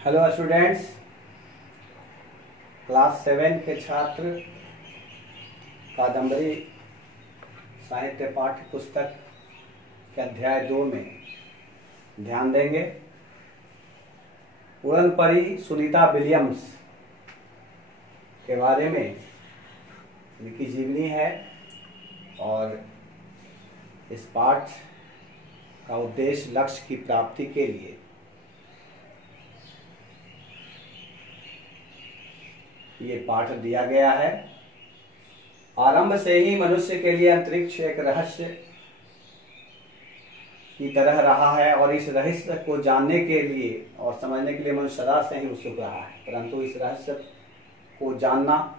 Hello students, class 7 के छात्र कादम्बरी साहित्य पाठ्य पुस्तक के अध्याय 2 में ध्यान देंगे। उड़न परी सुनीता विलियम्स के बारे में इनकी जीवनी है और इस पाठ का उद्देश्य लक्ष्य की प्राप्ति के लिए ये पाठ दिया गया है। आरंभ से ही मनुष्य के लिए अंतरिक्ष एक रहस्य की तरह रहा है और इस रहस्य को जानने के लिए और समझने के लिए मनुष्य सदा से ही उत्सुक रहा है, परंतु इस रहस्य को जानना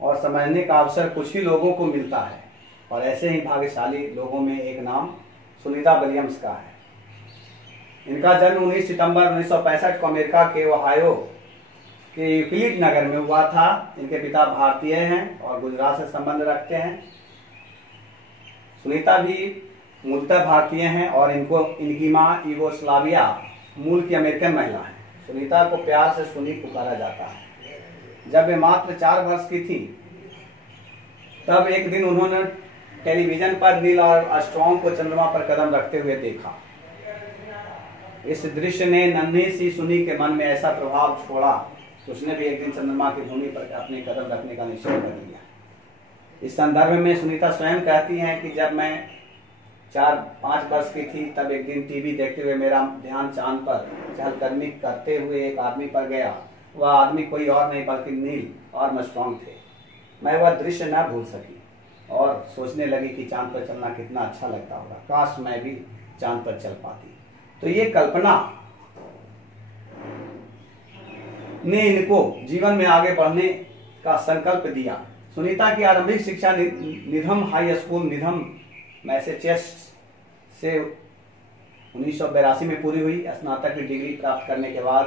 और समझने का अवसर कुछ ही लोगों को मिलता है और ऐसे ही भाग्यशाली लोगों में एक नाम सुनीता विलियम्स का है। इनका जन्म 19 सितंबर 1965 को अमेरिका के ओहायो के यूक्लिड नगर में हुआ था। इनके पिता भारतीय हैं और गुजरात से संबंध रखते हैं। सुनीता भी मूलतः भारतीय हैं और इनकी माँ यूगोस्लाविया मूल की अमेरिकन महिला है। सुनीता को प्यार से सुनी पुकारा जाता है। जब वे मात्र 4 वर्ष की थी तब एक दिन उन्होंने टेलीविजन पर नील आर्मस्ट्रांग को चंद्रमा पर कदम रखते हुए देखा। इस दृश्य ने नन्ही सी सुनी के मन में ऐसा प्रभाव छोड़ा कि उसने भी एक दिन चंद्रमा की भूमि पर अपने कदम रखने का निश्चय कर लिया। इस संदर्भ में सुनीता स्वयं कहती हैं कि जब मैं 4-5 वर्ष की थी तब एक दिन टीवी देखते हुए मेरा ध्यान चांद पर चहलकदमी करते हुए एक आदमी पर गया। वह आदमी कोई और नहीं बल्कि नील आर्मस्ट्रांग थे। मैं वह दृश्य न भूल सकी और सोचने लगी कि चांद पर चलना कितना अच्छा लगता होगा, काश मैं भी चांद पर चल पाती। तो ये कल्पना ने इनको जीवन में आगे बढ़ने का संकल्प दिया। सुनीता की आरंभिक शिक्षा निधम हाई स्कूल निधम मैसेचुसेट्स से 1982 में पूरी हुई। स्नातक की डिग्री प्राप्त करने के बाद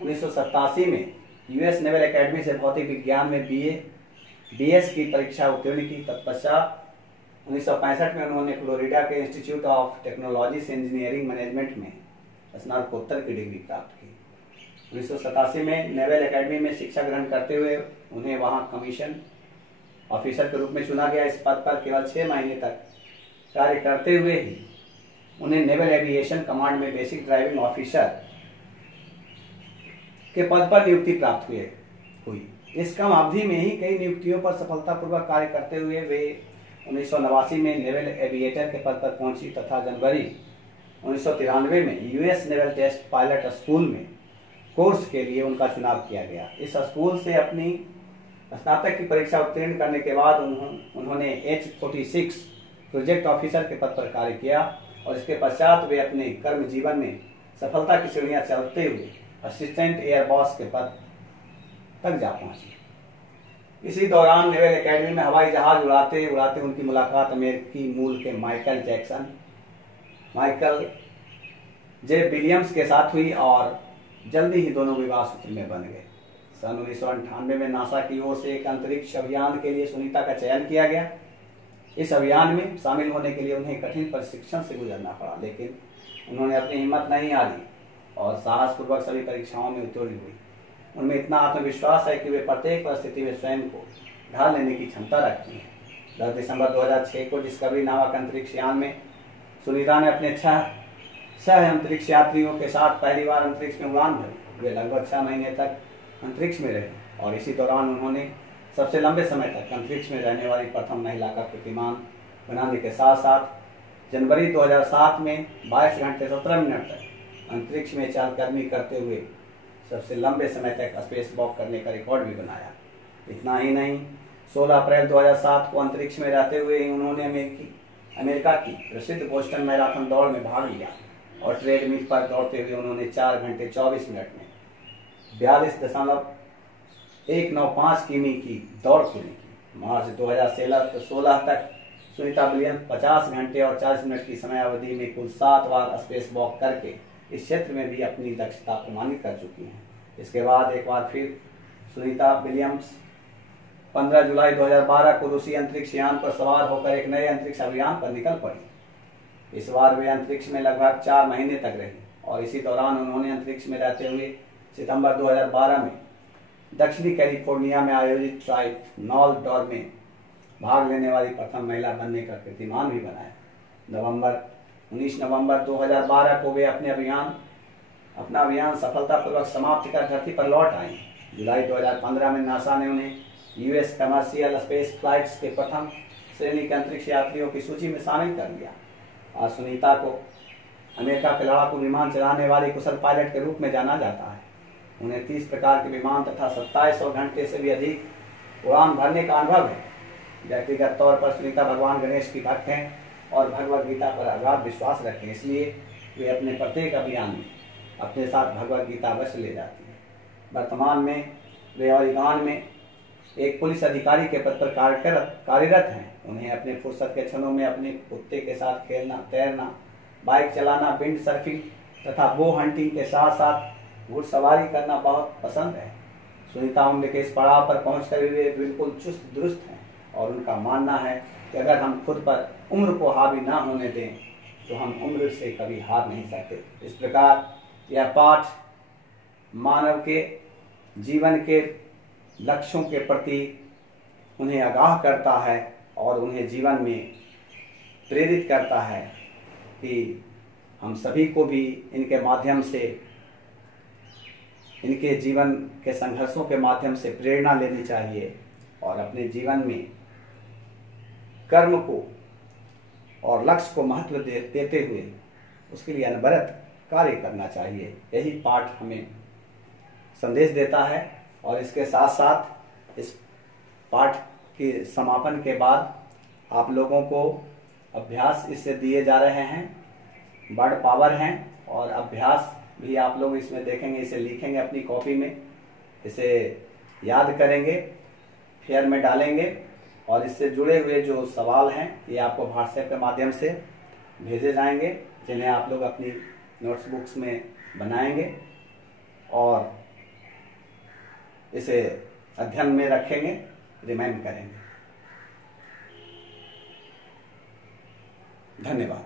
1987 में यूएस नेवल एकेडमी से भौतिक विज्ञान में बीएस की परीक्षा उत्तीर्ण की। तत्पश्चात 1965 में उन्होंने फ्लोरिडा के इंस्टीट्यूट ऑफ टेक्नोलॉजी से इंजीनियरिंग मैनेजमेंट में स्नातकोत्तर की डिग्री प्राप्त की। 1987 में नेवल एकेडमी में शिक्षा ग्रहण करते हुए उन्हें वहां कमीशन ऑफिसर के रूप में चुना गया। इस पद पर केवल 6 महीने तक कार्य करते हुए ही उन्हें नेवल एविएशन कमांड में बेसिक ड्राइविंग ऑफिसर के पद पर नियुक्ति प्राप्त हुई। इस कम अवधि में ही कई नियुक्तियों पर सफलतापूर्वक कार्य करते हुए वे 1989 में नेवल एविएटर के पद पर पहुंची तथा जनवरी 1993 में US naval test pilot school में कोर्स के लिए उनका चुनाव किया गया। इस स्कूल से अपनी स्नातक की परीक्षा उत्तीर्ण करने के बाद उन्होंने H-46 प्रोजेक्ट ऑफिसर के पद पर कार्य किया और इसके पश्चात वे अपने कर्म जीवन में सफलता की सीढ़ियां चलते हुए असिस्टेंट एयर बॉस के पद तक जा पहुंचे। इसी दौरान नेवल एकेडमी में हवाई जहाज उड़ाते उड़ाते उनकी मुलाकात अमेरिकी मूल के माइकल जे विलियम्स के साथ हुई और जल्दी ही दोनों विवाह सूत्र में बन गए। सन 1998 में नासा की ओर से एक अंतरिक्ष अभियान के लिए सुनीता का चयन किया गया। इस अभियान में शामिल होने के लिए उन्हें कठिन प्रशिक्षण से गुजरना पड़ा, लेकिन उन्होंने अपनी हिम्मत नहीं हारी और साहसपूर्वक सभी परीक्षाओं में उत्तीर्ण हुई। उनमें इतना आत्मविश्वास है कि वे प्रत्येक परिस्थिति में स्वयं को ढाल लेने की क्षमता रखती हैं। 10 दिसंबर 2006 को डिस्कवरी नामक अंतरिक्ष यान में सुनीता ने अपने 6 अंतरिक्ष यात्रियों के साथ पहली बार अंतरिक्ष में उड़ान भरी। वे लगभग 6 महीने तक अंतरिक्ष में रहे और इसी दौरान उन्होंने सबसे लंबे समय तक अंतरिक्ष में रहने वाली प्रथम महिला का कीर्तिमान बनाने के साथ साथ जनवरी 2007 में 22 घंटे 17 मिनट तक अंतरिक्ष में चहलकदमी करते हुए सबसे लंबे समय तक स्पेस वॉक करने का रिकॉर्ड भी बनाया। इतना ही नहीं, 16 अप्रैल 2007 को अंतरिक्ष में रहते हुए ही उन्होंने अमेरिका की प्रसिद्ध बोस्टन मैराथन दौड़ में भाग लिया और ट्रेडमिल पर दौड़ते हुए उन्होंने 4 घंटे 24 मिनट में 42.195 किमी की दौड़ पूरी की। मार्च 2016 तक सुनीता विलियम्स 50 घंटे और 40 मिनट की समय अवधि में कुल 7 बार स्पेस वॉक करके इस क्षेत्र में भी अपनी दक्षता प्रमाणित कर चुकी हैं। इसके बाद एक बार फिर सुनीता विलियम्स 15 जुलाई 2012 को रूसी अंतरिक्ष यान पर सवार होकर एक नए अंतरिक्ष अभियान पर निकल पड़ी। इस बार वे अंतरिक्ष में लगभग 4 महीने तक रही और इसी दौरान उन्होंने अंतरिक्ष में रहते हुए सितंबर 2012 में दक्षिणी कैलिफोर्निया में आयोजित ट्राइनॉल में भाग लेने वाली प्रथम महिला बनने का कीर्तिमान भी बनाया। 19 नवंबर 2012 को वे अपना अभियान सफलतापूर्वक समाप्त कर धरती पर लौट आए। जुलाई 2015 में नासा ने उन्हें यूएस कमर्शियल स्पेस फ्लाइट्स के प्रथम श्रेणी के अंतरिक्ष यात्रियों की सूची में शामिल कर लिया। आज सुनीता को अमेरिका के लड़ाकू विमान चलाने वाली कुशल पायलट के रूप में जाना जाता है। उन्हें 30 प्रकार के विमान तथा 2700 घंटे से भी अधिक उड़ान भरने का अनुभव है। व्यक्तिगत तौर पर सुनीता भगवान गणेश की भक्त हैं और भगवद गीता पर अगाध विश्वास रखते हैं, इसलिए वे अपने प्रत्येक अभियान में अपने साथ भगवद गीता अवश्य ले जाती हैं। वर्तमान में वे ओरेगॉन में एक पुलिस अधिकारी के पद पर कार्यरत हैं। उन्हें अपने फुर्सत के क्षणों में अपने कुत्ते के साथ खेलना, तैरना, बाइक चलाना, विंड सर्फिंग तथा बो हंटिंग के साथ साथ घुड़सवारी करना बहुत पसंद है। सुनीता उम्र के इस पड़ाव पर पहुंचकर वे बिल्कुल चुस्त दुरुस्त हैं और उनका मानना है कि अगर हम खुद पर उम्र को हावी ना होने दें तो हम उम्र से कभी हार नहीं सकते। इस प्रकार यह पाठ मानव के जीवन के लक्ष्यों के प्रति उन्हें आगाह करता है और उन्हें जीवन में प्रेरित करता है कि हम सभी को भी इनके माध्यम से, इनके जीवन के संघर्षों के माध्यम से प्रेरणा लेनी चाहिए और अपने जीवन में कर्म को और लक्ष्य को महत्व देते हुए उसके लिए अनवरत कार्य करना चाहिए। यही पाठ हमें संदेश देता है। और इसके साथ साथ इस पाठ के समापन के बाद आप लोगों को अभ्यास इससे दिए जा रहे हैं, वर्ड पावर हैं और अभ्यास भी आप लोग इसमें देखेंगे, इसे लिखेंगे अपनी कॉपी में, इसे याद करेंगे, फेयर में डालेंगे और इससे जुड़े हुए जो सवाल हैं ये आपको व्हाट्सएप के माध्यम से भेजे जाएंगे, जिन्हें आप लोग अपनी नोट्सबुक्स में बनाएंगे और इसे अध्ययन में रखेंगे, रिमाइंड करेंगे। धन्यवाद।